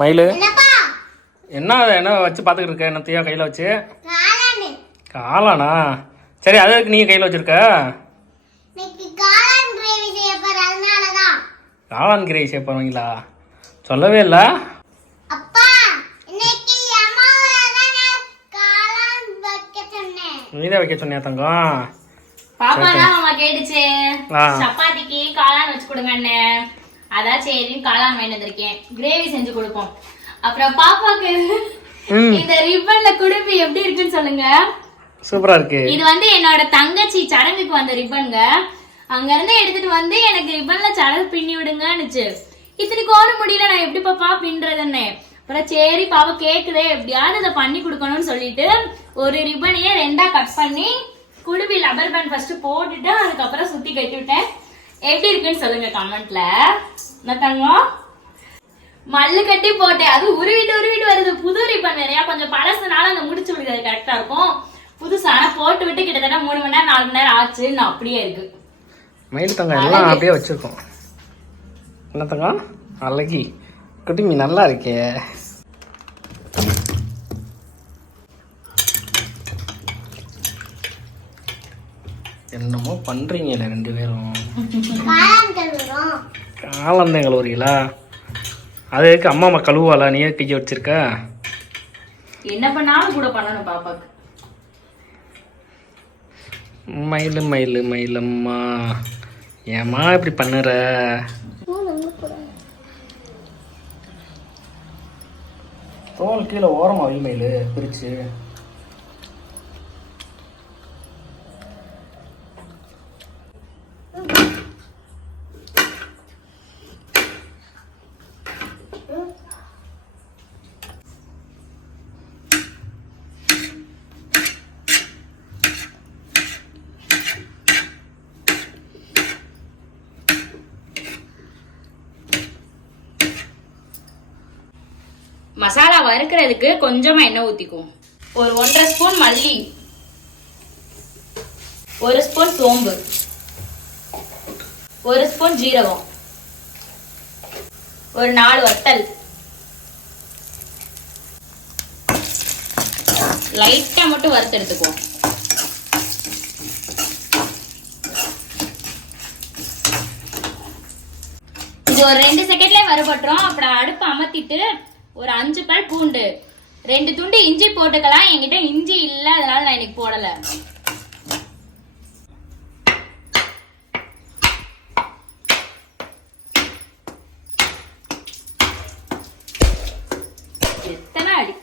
மயிலு. என்னப்பா? என்ன என்ன வச்சு பார்த்துக்கிட்டு இருக்க? என்னத்தையும் கையில் வச்சு? காளான். சரி அது எதுக்கு நீங்கள் கையில் வச்சிருக்க? காளான் கிரேவி செய்ய போற அதனால தான் காளான் கிரேவி செய்ய போகிறீங்களா சொல்லவே இல்லை. வைக்க சொன்னியா தங்கம்? பாப்பா தான் மாமா கேட்டுச்சு. சப்பாத்திக்கு காளான் வச்சு கொடுங்கன்னு அதான் சரி காளான் வந்திருக்கேன். கிரேவி செஞ்சு கொடுப்போம். அப்புறம் பாப்பாக்கு இந்த ரிப்பன்ல குடும்பி எப்படி இருக்குன்னு சொல்லுங்க. சூப்பராக இருக்கு. இது வந்து என்னோட தங்கச்சி சடங்குக்கு வந்த ரிப்பனுங்க அங்க இருந்து எடுத்துட்டு வந்து எனக்கு ரிப்பன்ல சடங்கு பின்னி விடுங்கன்னுச்சு. இத்தனைக்கு ஓட முடியல நான் எப்படி பாப்பா பின்றதுன்னு அப்புறம் சரி பாப்பா கேக்குதே எப்படியாவது இதை பண்ணி கொடுக்கணும்னு சொல்லிட்டு ஒரு ரிப்பனையே ரெண்டா கட் பண்ணி குடுமி லப்பர் பேண்ட் ஃபர்ஸ்ட் போட்டுட்டு அதுக்கப்புறம் சுத்தி கட்டி விட்டேன் எப்படி இருக்குன்னு சொல்லுங்க கமெண்ட்ல தங்கம்? மல்லு கட்டி போட்டேன். அது உருவிட்டு உருவிட்டு வருது. புது ரிப்பன் வேறையா கொஞ்சம் பழசுனால அந்த முடிச்சு விடுறது கரெக்டா இருக்கும். புதுசா ஆனா போட்டு விட்டு கிட்டத்தட்ட மூணு மணி நேரம் நாலு மணி நேரம் ஆச்சு அப்படியே இருக்கு. மயில் தங்கம் எல்லாம் அப்படியே வச்சிருக்கோம். என்ன தங்கம்? அழகி. குட்டிமி நல்லா இருக்கே. என்னமோ பண்ணுறீங்களே ரெண்டு பேரும். காளான் கழுவுறோம் காலம் தான் கழுவுறீங்களா அது எதுக்கு அம்மா அம்மா கழுவாளா நீயே கையை வச்சிருக்க? என்ன பண்ணாலும் கூட பண்ணணும் பாப்பாக்கு. மயில் மயில் மயிலம்மா. ஏம்மா இப்படி பண்ணுற? தோல் கீழே ஓரமா வை மயில். பிரிச்சு. மசாலா வறுக்கிறதுக்கு கொஞ்சமா எண்ணெய் ஊத்திக்குவோம். ஒரு ஒன்றரை ஸ்பூன் மல்லி. ஒரு ஸ்பூன் சோம்பு. ஒரு ஸ்பூன் ஜீரகம். ஒரு நாலு வத்தல். லைட்டா மட்டும் வறுத்து எடுத்துக்குவோம். இது ஒரு ரெண்டு செகண்ட்லேயே வறுபட்டுரும். அப்புறம் அடுப்பு அமர்த்திட்டு ஒரு அஞ்சு பல் பூண்டு. ரெண்டு துண்டு இஞ்சி போட்டுக்கலாம். என்கிட்ட இஞ்சி இல்ல. அதனால நான் இன்னைக்கு போடல. எத்தனை அடி?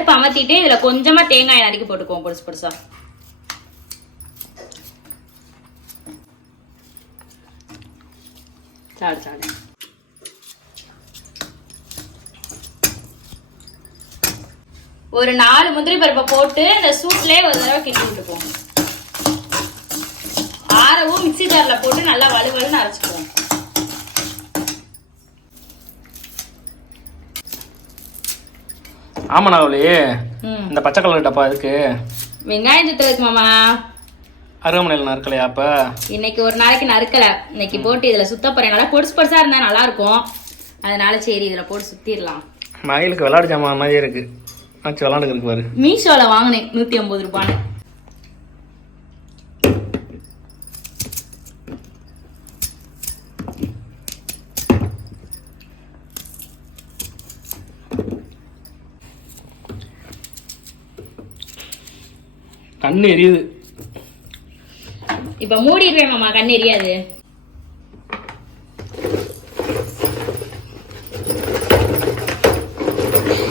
அடுப்பு அமர்த்திட்டு இதுல கொஞ்சமா தேங்காய் நறுக்கி போட்டுக்குவோம் பொடிசு பொடிசா. சாடு சாடு. ஒரு நாலு முந்திரி பருப்பை போட்டு இந்த சூட்லயே ஒரு தடவை கிண்டி விட்டுப்போம் ஆறவும் மிக்ஸி ஜார்ல போட்டு நல்லா வலுவலுன்னு அரைச்சுக்குவோம். ஆமா நாவலி ம். இந்த பச்சை கலர் டப்பா இருக்கு. வெங்காயம் சுத்துறதுக்கு மாமா. அருகமனையில் நறுக்கலையா அப்ப? இன்னைக்கு ஒரு நாளைக்கு நறுக்கல. இன்னைக்கு போட்டு இதுல சுத்த போறேன். நல்லா பொடிசு பொடிசா இருந்தா நல்லா இருக்கும் அதனால சரி இதுல போட்டு சுத்திடலாம். மயிலுக்கு விளையாடு ஜாமான் மாதிரியே இருக்கு. ஆச்சு விளாண்டுக்கு பாரு. மீஷோல வாங்கினேன் நூத்தி ஐம்பது ரூபான்னு. கண்ணு எரியுது. இப்ப மூடிடுவேன் மாமா கண்ணு எரியாது.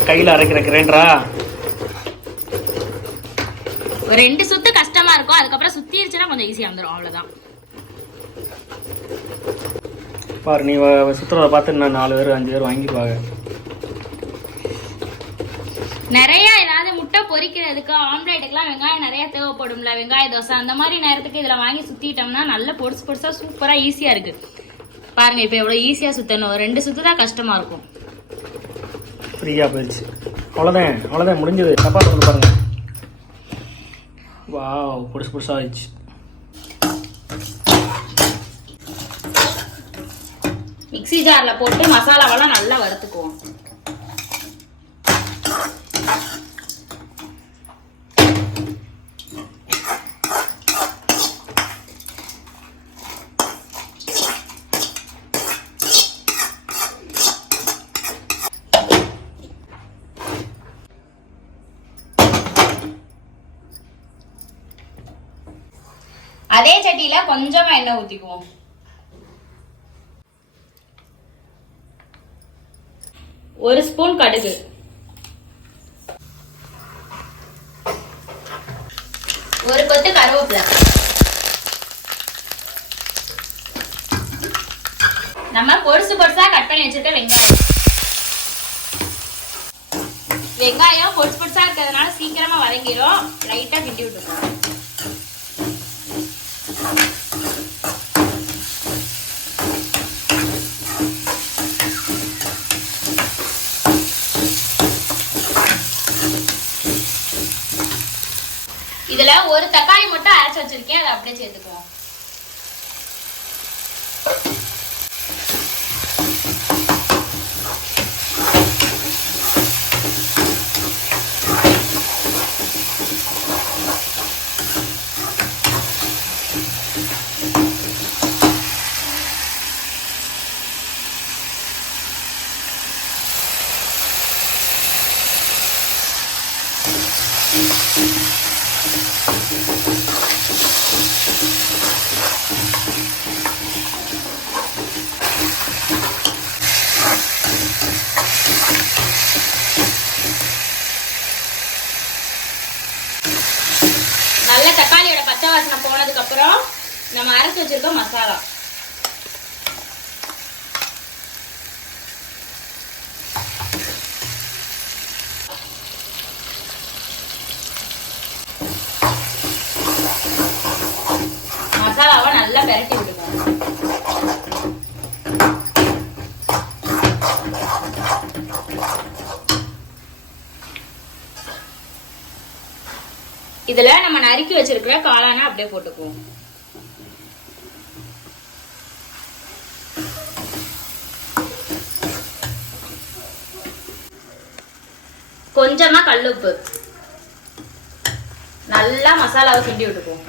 கையில் அரைக்கிற கிரைண்டரா? ஒரு ரெண்டு சுத்து கஷ்டமா இருக்கும் அதுக்கப்புறம் சுத்திருச்சுன்னா கொஞ்சம் ஈஸியா வந்துடும் அவ்வளவுதான். பாரு நீ சுத்துறத பார்த்து இன்னும் நாலு பேர் அஞ்சு பேர் வாங்கிடுவாங்க நிறைய ஏதாவது முட்டை பொரிக்கிறதுக்கு ஆம்லேட்டுக்குலாம் வெங்காயம் நிறைய தேவைப்படும்ல வெங்காய தோசை அந்த மாதிரி நேரத்துக்கு இதுல வாங்கி சுத்திட்டோம்னா நல்ல பொடிசு பொடிசா சூப்பரா ஈஸியா இருக்கு. பாருங்க இப்ப எவ்வளவு ஈஸியா சுத்தணும். ரெண்டு சுத்து தான் கஷ்டமா இருக்கும். ஃப்ரீயாக போயிடுச்சு. அவ்வளோதான் அவ்வளோதான் முடிஞ்சது. தப்பா வந்து பாருங்க. வாவ் புதுசு புதுசாக ஆயிடுச்சு. மிக்ஸி ஜார்ல போட்டு மசாலாவெல்லாம் நல்லா வறுத்துக்குவோம் அதே சட்டியில கொஞ்சமா எண்ணெய் ஊத்திக்குவோம். ஒரு ஸ்பூன் கடுகு. ஒரு கொத்து கருவேப்பிலை. நம்ம பொருசு பொருசா கட் பண்ணி வச்சிருக்க வெங்காயம். வெங்காயம் பொருசு பொருசா இருக்கிறதுனால சீக்கிரமா வதங்கிரும். லைட்டா கிண்டி விட்டுருக்கோம் இதுல ஒரு தக்காளி மட்டும் அரைச்சு வச்சிருக்கேன் அதை அப்படியே சேர்த்துக்குவோம். வாசனை போனதுக்கப்புறம் நம்ம அரைச்சி வச்சிருக்க மசாலா மசாலாவை நல்லா பெரட்டி விட்டுக்கணும் இதுல நம்ம நறுக்கி வச்சிருக்கிற காளானை அப்படியே போட்டுக்குவோம். கொஞ்சமா கல்லுப்பு. நல்லா மசாலாவை கிண்டி விட்டுக்குவோம்.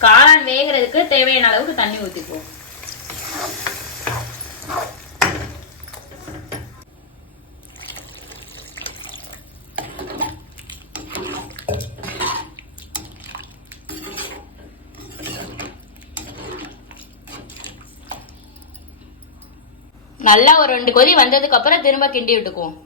காளான் வேகிறதுக்கு தேவையான அளவுக்கு தண்ணி ஊத்திக்குவோம் நல்லா ஒரு ரெண்டு கொதி வந்ததுக்கு அப்புறம் திரும்ப கிண்டி விட்டுக்குவோம்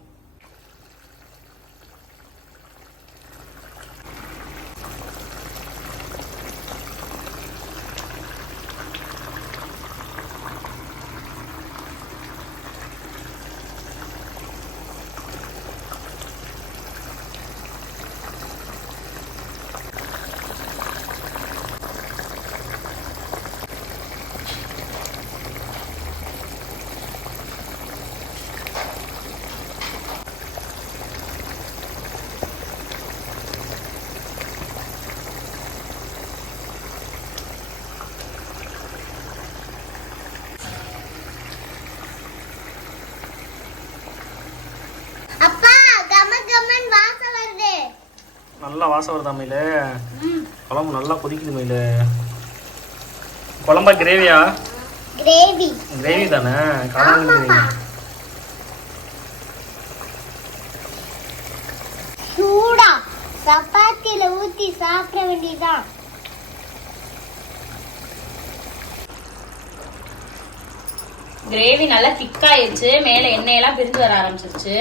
அப்பா கம கமன் வாசம் வருது நல்லா வாசம் வருதா மயில? குழம்பு நல்லா கொதிக்குது மயில. குழம்பா கிரேவியா? கிரேவி. கிரேவி தானே? காளான் கிரேவி. சூடா. சப்பாத்தியில ஊத்தி சாப்பிட வேண்டியதுதான். கிரேவி நல்லா திக்காயிருச்சு மேல எண்ணெயெல்லாம் பிரிஞ்சு வர ஆரம்பிச்சிருச்சு.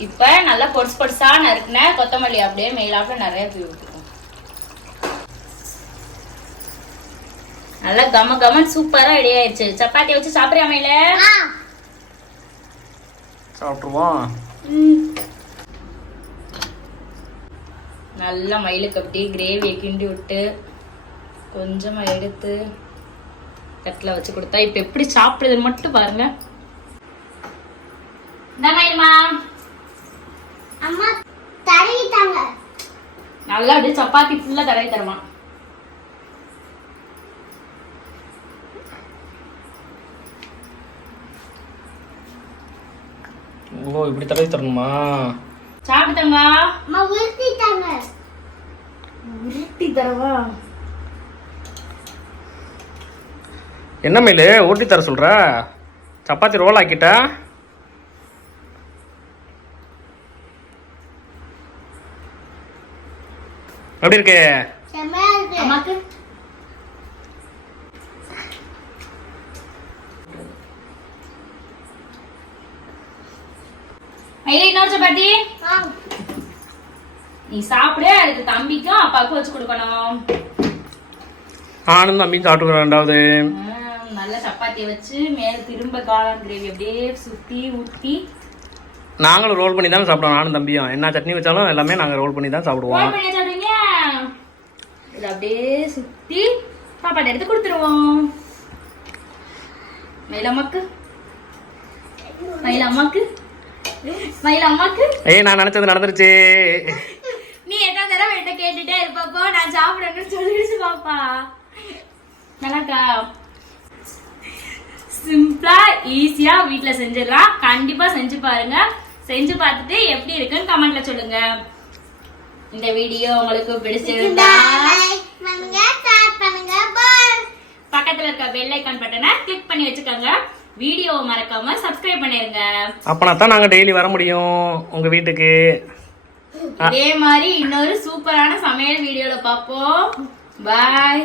இப்ப நல்லா பொடிசு பொடிசா நறுக்குன கொத்தமல்லி அப்படியே மேலாப்புல நிறைய தூவி விட்டுருக்கோம் நல்லா கம கமன் சூப்பரா ரெடி ஆயிடுச்சு சப்பாத்தி வச்சு சாப்பிடுறியா மேல சாப்பிட்ருவோம் நல்லா மயிலுக்கு அப்படியே கிரேவியை கிண்டி விட்டு கொஞ்சமா எடுத்து தட்டில் வச்சு கொடுத்தா இப்ப எப்படி சாப்பிடுறதுன்னு மட்டும் பாருங்க. இந்த மயிலுமா அம்மா தடவிட்டாங்க நல்லா அப்படியே சப்பாத்தி ஃபுல்லா தடவி தருவான் ஓ இப்படி தடவி தரணுமா? சாப்பிட்டங்க அம்மா உருட்டிட்டாங்க உருட்டி தரவா? என்ன மயில் ஊட்டி தர சொல்ற? சப்பாத்தி ரோல் ஆக்கிட்டா? எப்படி இருக்கு? இன்னொரு சப்பாத்தி? நீ சாப்பிடு அதுக்கு தம்பிக்கும் அப்பாவுக்கும் வச்சு கொடுக்கணும். நானும் தம்பியும் சாப்பிட்டுக்கிறேன் ரெண்டாவது. நல்ல சப்பாத்தியை வச்சு மேல திரும்ப காளான் கிரேவி அப்படியே சுத்தி ஊத்தி. நாங்களும் ரோல் பண்ணி தான் சாப்பிடுவோம் நானும் தம்பியும். என்ன சட்னி வச்சாலும் எல்லாமே நாங்கள் ரோல் பண்ணி தான் சாப்பிடுவோம் இது அப்படியே சுத்தி பாப்பாட்ட எடுத்து கொடுத்துருவோம். மயில் அம்மாக்கு மயில் அம்மாக்கு மயில் அம்மாக்கு ஏய் நான் நினைச்சது நடந்துருச்சு. நீ எத்தனை தடவை என்கிட்ட கேட்டுட்டே இருப்பப்போ நான் சாப்பிடணும்னு சொல்லிடுச்சு பாப்பா. நல்லாக்கா சிம்பிளா ஈஸியா வீட்ல செஞ்சிடலாம். கண்டிப்பா செஞ்சு பாருங்க. செஞ்சு பார்த்துட்டு எப்படி இருக்குன்னு கமெண்ட்ல சொல்லுங்க. இந்த வீடியோ உங்களுக்கு பிடிச்சிருந்தா லைக் பண்ணுங்க ஷேர் பண்ணுங்க பாய் பக்கத்துல இருக்க பெல் ஐக்கான் பட்டனை கிளிக் பண்ணி வச்சுக்கோங்க. வீடியோவை மறக்காம சப்ஸ்கிரைப் பண்ணிருங்க. அப்பனா தான் நாங்கள் டெய்லி வர முடியும் உங்கள் வீட்டுக்கு. இதே மாதிரி இன்னொரு சூப்பரான சமையல் வீடியோல பார்ப்போம். பாய்